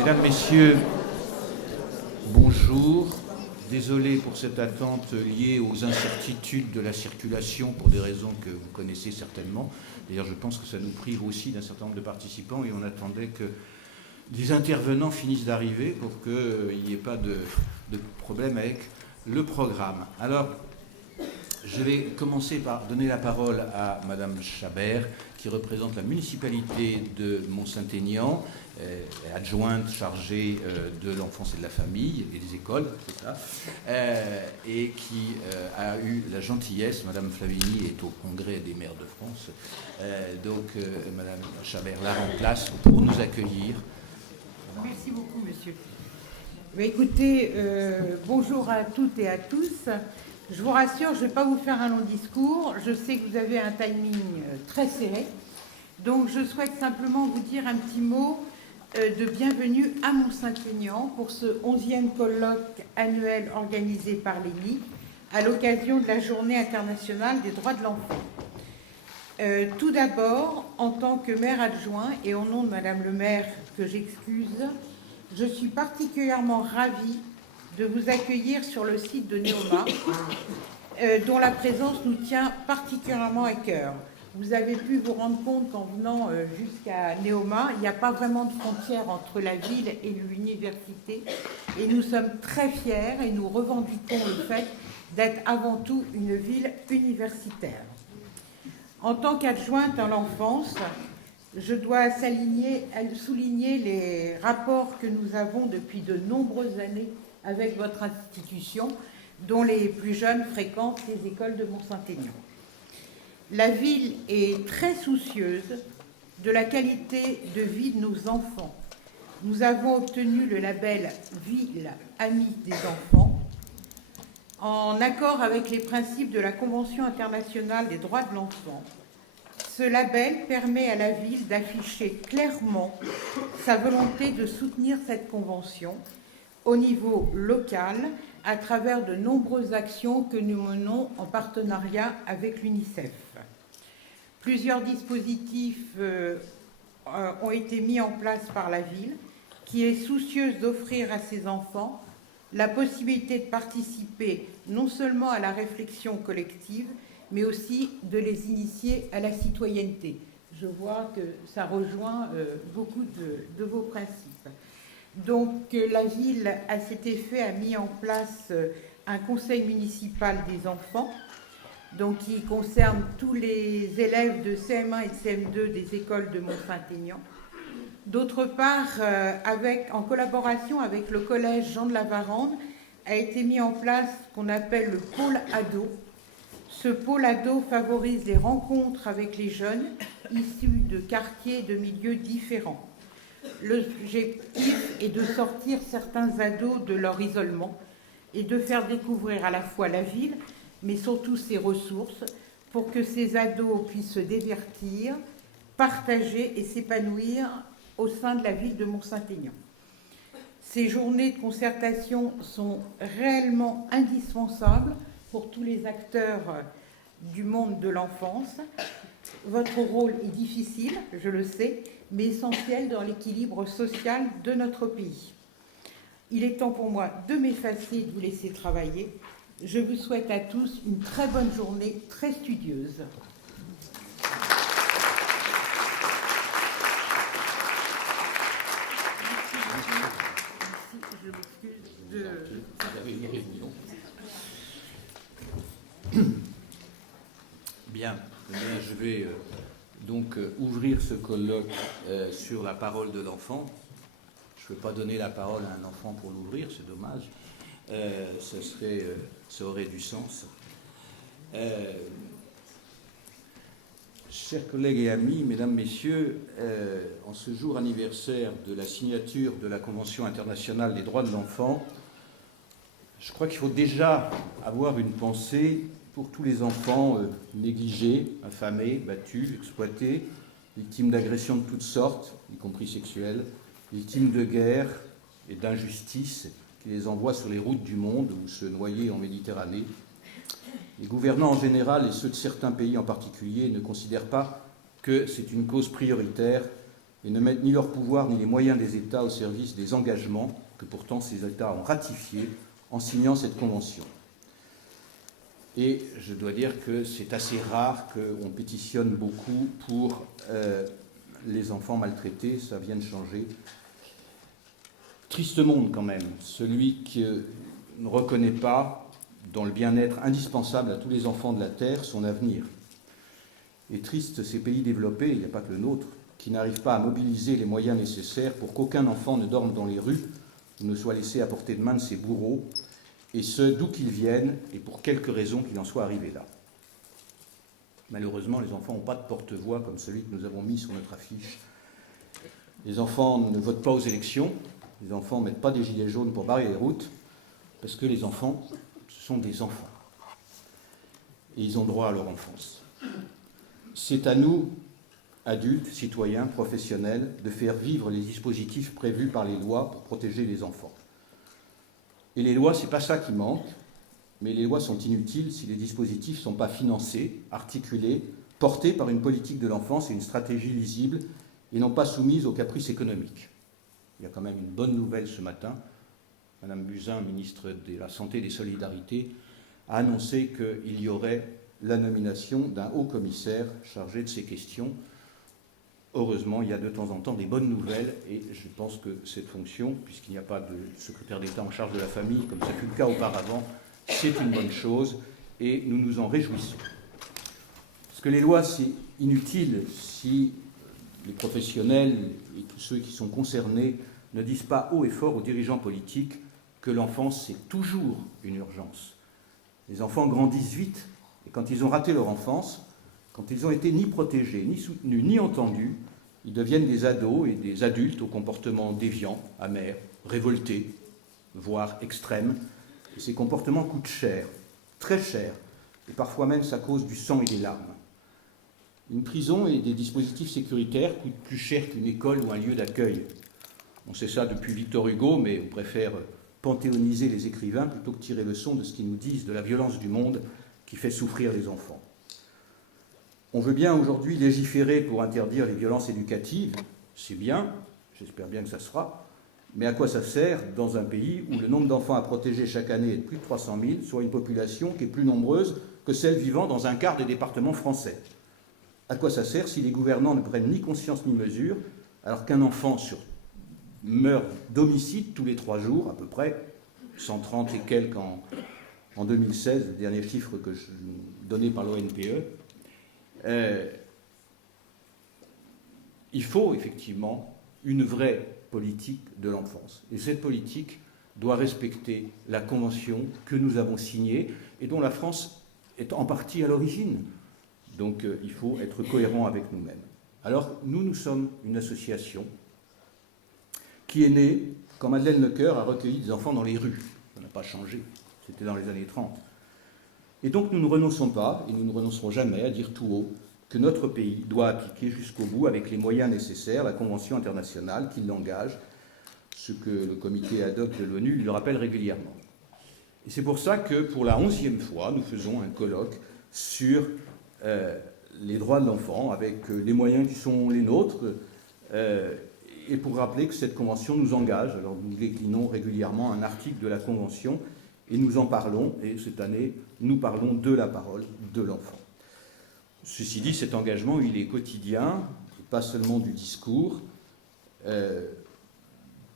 Mesdames, Messieurs, bonjour. Désolé pour cette attente liée aux incertitudes de la circulation pour des raisons que vous connaissez certainement. D'ailleurs, je pense que ça nous prive aussi d'un certain nombre de participants et on attendait que les intervenants finissent d'arriver pour qu'il n'y ait pas de problème avec le programme. Alors, je vais commencer par donner la parole à Madame Chabert, qui représente la municipalité de Mont-Saint-Aignan, adjointe chargée de l'enfance et de la famille et des écoles, c'est ça, et qui a eu la gentillesse, Madame Flavigny est au Congrès des maires de France, Madame Chabert la remplace pour nous accueillir. Merci beaucoup, monsieur. Écoutez, bonjour à toutes et à tous. Je vous rassure, je ne vais pas vous faire un long discours. Je sais que vous avez un timing très serré. Donc, je souhaite simplement vous dire un petit mot de bienvenue à Mont-Saint-Aignan pour ce 11e colloque annuel organisé par l'ENI à l'occasion de la Journée internationale des droits de l'enfant. Tout d'abord, en tant que maire adjoint et au nom de Madame le maire que j'excuse, je suis particulièrement ravie de vous accueillir sur le site de Néoma, dont la présence nous tient particulièrement à cœur. Vous avez pu vous rendre compte qu'en venant jusqu'à Néoma, il n'y a pas vraiment de frontière entre la ville et l'université. Et nous sommes très fiers et nous revendiquons le fait d'être avant tout une ville universitaire. En tant qu'adjointe à l'enfance, je dois souligner les rapports que nous avons depuis de nombreuses années avec votre institution, dont les plus jeunes fréquentent les écoles de Mont-Saint-Aignan. La ville est très soucieuse de la qualité de vie de nos enfants. Nous avons obtenu le label Ville Amie des enfants, en accord avec les principes de la Convention internationale des droits de l'enfant. Ce label permet à la ville d'afficher clairement sa volonté de soutenir cette convention au niveau local à travers de nombreuses actions que nous menons en partenariat avec l'UNICEF. Plusieurs dispositifs ont été mis en place par la ville qui est soucieuse d'offrir à ses enfants la possibilité de participer non seulement à la réflexion collective, mais aussi de les initier à la citoyenneté. Je vois que ça rejoint beaucoup de vos principes. Donc la ville, à cet effet, a mis en place un conseil municipal des enfants, donc qui concerne tous les élèves de CM1 et de CM2 des écoles de Mont-Saint-Aignan. D'autre part, en collaboration avec le collège Jean de la Varande, a été mis en place ce qu'on appelle le pôle ado. Ce pôle ado favorise les rencontres avec les jeunes issus de quartiers et de milieux différents. L'objectif est de sortir certains ados de leur isolement et de faire découvrir à la fois la ville, mais surtout ses ressources, pour que ces ados puissent se divertir, partager et s'épanouir au sein de la ville de Mont-Saint-Aignan. Ces journées de concertation sont réellement indispensables pour tous les acteurs du monde de l'enfance. Votre rôle est difficile, je le sais, mais essentiel dans l'équilibre social de notre pays. Il est temps pour moi de m'effacer et de vous laisser travailler. Je vous souhaite à tous une très bonne journée, très studieuse. Je m'excuse Bien, je vais donc ouvrir ce colloque sur la parole de l'enfant. Je ne peux pas donner la parole à un enfant pour l'ouvrir, c'est dommage. Ça aurait du sens. Chers collègues et amis, mesdames, messieurs, en ce jour anniversaire de la signature de la Convention internationale des droits de l'enfant, je crois qu'il faut déjà avoir une pensée pour tous les enfants négligés, affamés, battus, exploités, victimes d'agressions de toutes sortes, y compris sexuelles, victimes de guerre et d'injustice qui les envoient sur les routes du monde ou se noyer en Méditerranée. Les gouvernants en général et ceux de certains pays en particulier ne considèrent pas que c'est une cause prioritaire et ne mettent ni leur pouvoir ni les moyens des États au service des engagements que pourtant ces États ont ratifiés en signant cette convention. Et je dois dire que c'est assez rare qu'on pétitionne beaucoup pour les enfants maltraités, ça vient de changer. Triste monde quand même, celui qui ne reconnaît pas dans le bien-être indispensable à tous les enfants de la Terre son avenir. Et triste ces pays développés, il n'y a pas que le nôtre, qui n'arrivent pas à mobiliser les moyens nécessaires pour qu'aucun enfant ne dorme dans les rues ou ne soit laissé à portée de main de ses bourreaux, et ce, d'où qu'ils viennent et pour quelque raison qu'il en soit arrivé là. Malheureusement, les enfants n'ont pas de porte-voix comme celui que nous avons mis sur notre affiche. Les enfants ne votent pas aux élections, les enfants ne mettent pas des gilets jaunes pour barrer les routes, parce que les enfants, ce sont des enfants. Et ils ont droit à leur enfance. C'est à nous, adultes, citoyens, professionnels, de faire vivre les dispositifs prévus par les lois pour protéger les enfants. Et les lois, ce n'est pas ça qui manque, mais les lois sont inutiles si les dispositifs ne sont pas financés, articulés, portés par une politique de l'enfance et une stratégie lisible, et non pas soumises aux caprices économiques. Il y a quand même une bonne nouvelle ce matin. Madame Buzyn, ministre de la Santé et des Solidarités, a annoncé qu'il y aurait la nomination d'un haut commissaire chargé de ces questions. Heureusement, il y a de temps en temps des bonnes nouvelles et je pense que cette fonction, puisqu'il n'y a pas de secrétaire d'État en charge de la famille, comme ça fut le cas auparavant, c'est une bonne chose et nous nous en réjouissons. Parce que les lois, c'est inutile si les professionnels et tous ceux qui sont concernés ne disent pas haut et fort aux dirigeants politiques que l'enfance, c'est toujours une urgence. Les enfants grandissent vite et quand ils ont raté leur enfance, quand ils ont été ni protégés, ni soutenus, ni entendus, ils deviennent des ados et des adultes au comportement déviant, amer, révolté, voire extrême. Et ces comportements coûtent cher, très cher, et parfois même ça cause du sang et des larmes. Une prison et des dispositifs sécuritaires coûtent plus cher qu'une école ou un lieu d'accueil. On sait ça depuis Victor Hugo, mais on préfère panthéoniser les écrivains plutôt que tirer leçon de ce qu'ils nous disent de la violence du monde qui fait souffrir les enfants. On veut bien aujourd'hui légiférer pour interdire les violences éducatives, c'est bien, j'espère bien que ça se fera, mais à quoi ça sert dans un pays où le nombre d'enfants à protéger chaque année est de plus de 300 000, soit une population qui est plus nombreuse que celle vivant dans un quart des départements français? À quoi ça sert si les gouvernants ne prennent ni conscience ni mesure, alors qu'un enfant meurt d'homicide tous les 3 jours, à peu près, 130 et quelques en 2016, le dernier chiffre donné par l'ONPE. Il faut effectivement une vraie politique de l'enfance. Et cette politique doit respecter la convention que nous avons signée et dont la France est en partie à l'origine. Donc il faut être cohérent avec nous-mêmes. Alors nous sommes une association qui est née quand Madeleine Lecoeur a recueilli des enfants dans les rues. Ça n'a pas changé, c'était dans les années 30. Et donc nous ne renonçons pas, et nous ne renoncerons jamais à dire tout haut que notre pays doit appliquer jusqu'au bout, avec les moyens nécessaires, la Convention internationale qui l'engage, ce que le comité ad hoc de l'ONU le rappelle régulièrement. Et c'est pour ça que, pour la 11e fois, nous faisons un colloque sur les droits de l'enfant, avec les moyens qui sont les nôtres, et pour rappeler que cette Convention nous engage. Alors nous déclinons régulièrement un article de la Convention, et nous en parlons, et cette année, nous parlons de la parole de l'enfant. Ceci dit, cet engagement, il est quotidien, pas seulement du discours,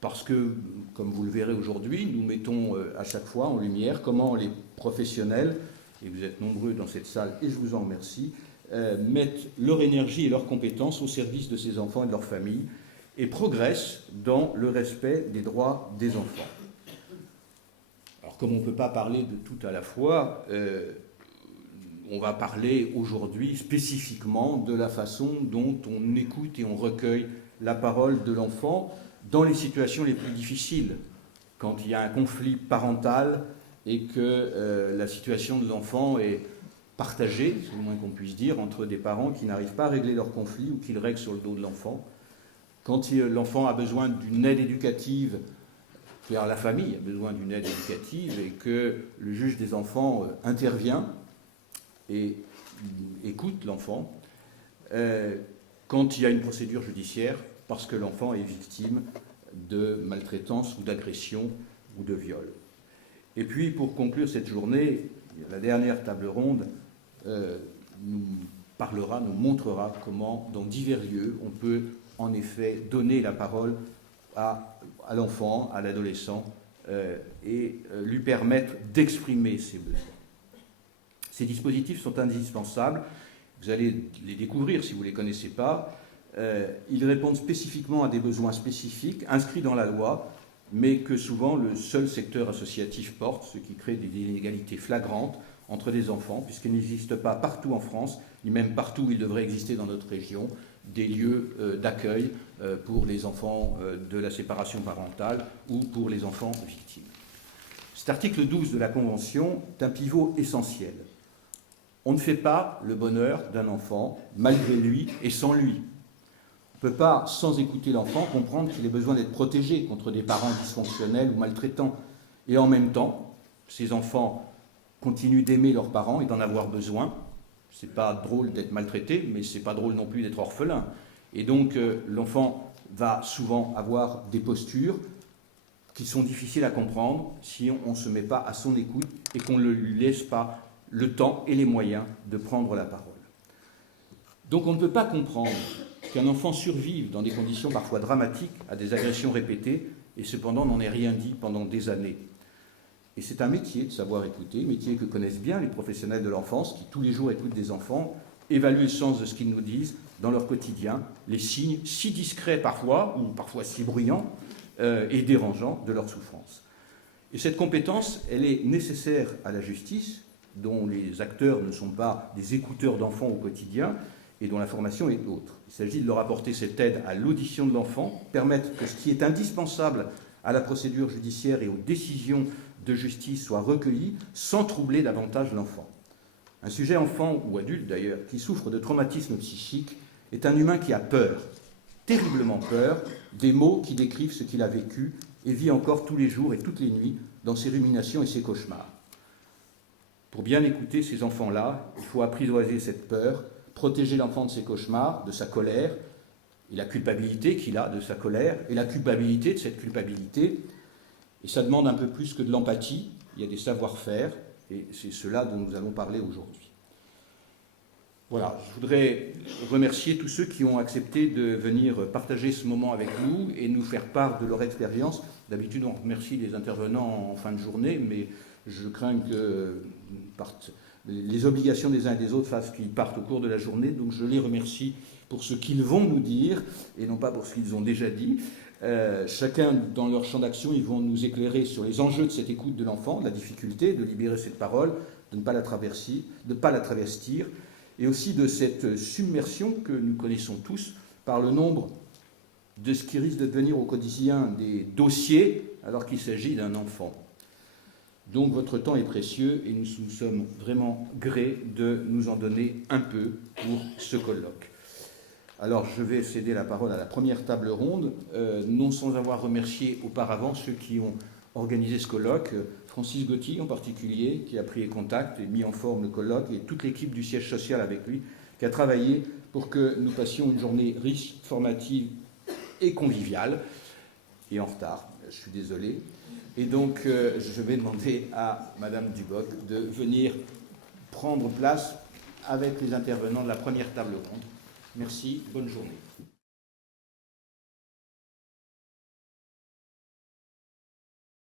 parce que, comme vous le verrez aujourd'hui, nous mettons à chaque fois en lumière comment les professionnels, et vous êtes nombreux dans cette salle, et je vous en remercie, mettent leur énergie et leurs compétences au service de ces enfants et de leurs familles, et progressent dans le respect des droits des enfants. Alors, comme on ne peut pas parler de tout à la fois, on va parler aujourd'hui spécifiquement de la façon dont on écoute et on recueille la parole de l'enfant dans les situations les plus difficiles, quand il y a un conflit parental et que la situation de l'enfant est partagée, c'est le moins qu'on puisse dire, entre des parents qui n'arrivent pas à régler leur conflit ou qui le règlent sur le dos de l'enfant, quand l'enfant a besoin d'une aide éducative, car la famille a besoin d'une aide éducative et que le juge des enfants intervient et écoute l'enfant, quand il y a une procédure judiciaire, parce que l'enfant est victime de maltraitance ou d'agression ou de viol. Et puis, pour conclure cette journée, la dernière table ronde nous montrera comment, dans divers lieux, on peut en effet donner la parole à l'enfant, à l'adolescent, et lui permettre d'exprimer ses besoins. Ces dispositifs sont indispensables. Vous allez les découvrir si vous ne les connaissez pas. Ils répondent spécifiquement à des besoins spécifiques, inscrits dans la loi, mais que souvent le seul secteur associatif porte, ce qui crée des inégalités flagrantes entre des enfants, puisqu'il n'existe pas partout en France, ni même partout où il devrait exister dans notre région, des lieux d'accueil pour les enfants de la séparation parentale ou pour les enfants victimes. Cet article 12 de la Convention est un pivot essentiel. On ne fait pas le bonheur d'un enfant malgré lui et sans lui. On ne peut pas, sans écouter l'enfant, comprendre qu'il a besoin d'être protégé contre des parents dysfonctionnels ou maltraitants. Et en même temps, ces enfants continuent d'aimer leurs parents et d'en avoir besoin. C'est pas drôle d'être maltraité, mais c'est pas drôle non plus d'être orphelin. Et donc, l'enfant va souvent avoir des postures qui sont difficiles à comprendre si on ne se met pas à son écoute et qu'on ne lui laisse pas le temps et les moyens de prendre la parole. Donc on ne peut pas comprendre qu'un enfant survive dans des conditions parfois dramatiques à des agressions répétées et cependant n'en ait rien dit pendant des années. Et c'est un métier de savoir écouter, métier que connaissent bien les professionnels de l'enfance qui tous les jours écoutent des enfants, évaluent le sens de ce qu'ils nous disent dans leur quotidien, les signes si discrets parfois, ou parfois si bruyants et dérangeants de leur souffrance. Et cette compétence, elle est nécessaire à la justice, dont les acteurs ne sont pas des écouteurs d'enfants au quotidien et dont la formation est autre. Il s'agit de leur apporter cette aide à l'audition de l'enfant, permettre que ce qui est indispensable à la procédure judiciaire et aux décisions de justice soit recueilli sans troubler davantage l'enfant. Un sujet enfant ou adulte d'ailleurs qui souffre de traumatisme psychique est un humain qui a peur, terriblement peur, des mots qui décrivent ce qu'il a vécu et vit encore tous les jours et toutes les nuits dans ses ruminations et ses cauchemars. Pour bien écouter ces enfants-là, il faut apprivoiser cette peur, protéger l'enfant de ses cauchemars, de sa colère, et la culpabilité qu'il a de sa colère, et la culpabilité de cette culpabilité. Et ça demande un peu plus que de l'empathie, il y a des savoir-faire, et c'est cela dont nous allons parler aujourd'hui. Voilà, je voudrais remercier tous ceux qui ont accepté de venir partager ce moment avec nous et nous faire part de leur expérience. D'habitude, on remercie les intervenants en fin de journée, mais je crains que les obligations des uns et des autres fassent qu'ils partent au cours de la journée, donc je les remercie pour ce qu'ils vont nous dire et non pas pour ce qu'ils ont déjà dit. Chacun dans leur champ d'action, ils vont nous éclairer sur les enjeux de cette écoute de l'enfant, la difficulté de libérer cette parole, de ne pas la travestir, et aussi de cette submersion que nous connaissons tous par le nombre de ce qui risque de devenir au quotidien des dossiers alors qu'il s'agit d'un enfant. Donc votre temps est précieux et nous sommes vraiment grés de nous en donner un peu pour ce colloque. Alors je vais céder la parole à la première table ronde, non sans avoir remercié auparavant ceux qui ont organisé ce colloque, Francis Gauthier en particulier, qui a pris contact et mis en forme le colloque, et toute l'équipe du siège social avec lui, qui a travaillé pour que nous passions une journée riche, formative et conviviale, et en retard, je suis désolé. Et donc, je vais demander à Madame Duboc de venir prendre place avec les intervenants de la première table ronde. Merci, bonne journée.